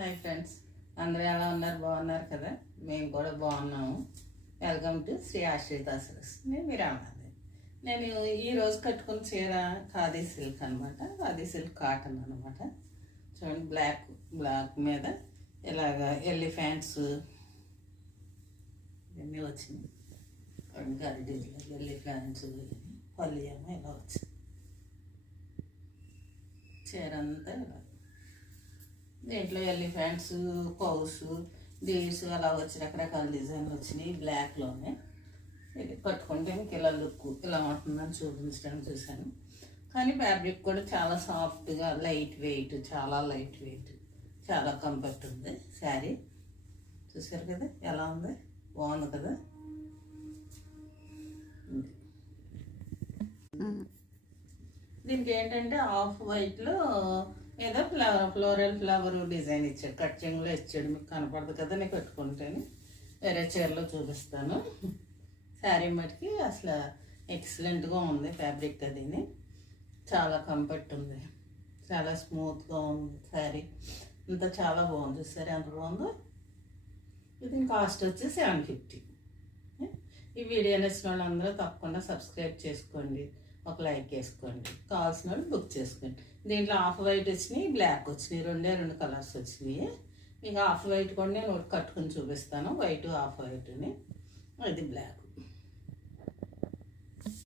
Hi friends, అందరూ ఎలా ఉన్నారు? బాగున్నారు కదా? మేము కూడా బాగున్నాము. వెల్కమ్ టు శ్రీ ఆశ్రిత సిల్క్స్. నేను మీరామది. నేను ఈరోజు కట్టుకున్న చీర ఖాదీ సిల్క్ అనమాట. ఖాదీ సిల్క్ కాటన్ అనమాట. చూడండి, బ్లాక్ మీద ఇలాగ ఎలిఫెంట్స్ ఇవన్నీ వచ్చింది. గరిడీలు ఎలిఫెంట్స్ పల్లి ఏమో ఇలా వచ్చింది. చీర అంతా ఇలా దీంట్లో ఎలిఫెంట్స్, కౌస్, డీర్స్ అలా వచ్చి రకరకాల డిజైన్లు వచ్చినాయి. బ్లాక్లోనే ఇది కట్టుకుంటే ఇంక ఇలా లుక్ ఇలా ఉంటుందని చూపించడానికి చూశాను. కానీ ఫ్యాబ్రిక్ కూడా చాలా సాఫ్ట్గా, లైట్ వెయిట్, చాలా లైట్ వెయిట్, చాలా కంఫర్ట్ ఉంది. శారీ చూసారు కదా ఎలా ఉంది, బాగుంది కదా. దీనికి ఏంటంటే ఆఫ్ వైట్లో ఏదో ఫ్లోరల్ ఫ్లవర్ డిజైన్ ఇచ్చాడు, కట్చింగ్లో ఇచ్చాడు. మీకు కనపడదు కదా, నేను కట్టుకుంటేనే వేరే చీరలో చూపిస్తాను. శారీ మటుకి అసలు ఎక్సలెంట్గా ఉంది. ఫ్యాబ్రిక్ అదిని చాలా కంఫర్ట్ ఉంది, చాలా స్మూత్గా ఉంది. శారీ అంతా చాలా బాగుంది. సరే, ఎంత బాగుందో. ఇది కాస్ట్ వచ్చి 750. ఈ వీడియో నచ్చిన వాళ్ళందరూ తప్పకుండా సబ్స్క్రైబ్ చేసుకోండి, ఒక లైక్ వేసుకోండి, కావాల్సిన వాళ్ళు బుక్ చేసుకోండి. దీంట్లో ఆఫ్ వైట్ వచ్చినాయి, బ్లాక్ వచ్చినాయి, రెండు కలర్స్ వచ్చినాయి. మీకు ఆఫ్ వైట్ కూడా నేను ఒకటి కట్టుకుని చూపిస్తాను, వైట్ ఆఫ్ వైట్ని. ఇది బ్లాక్.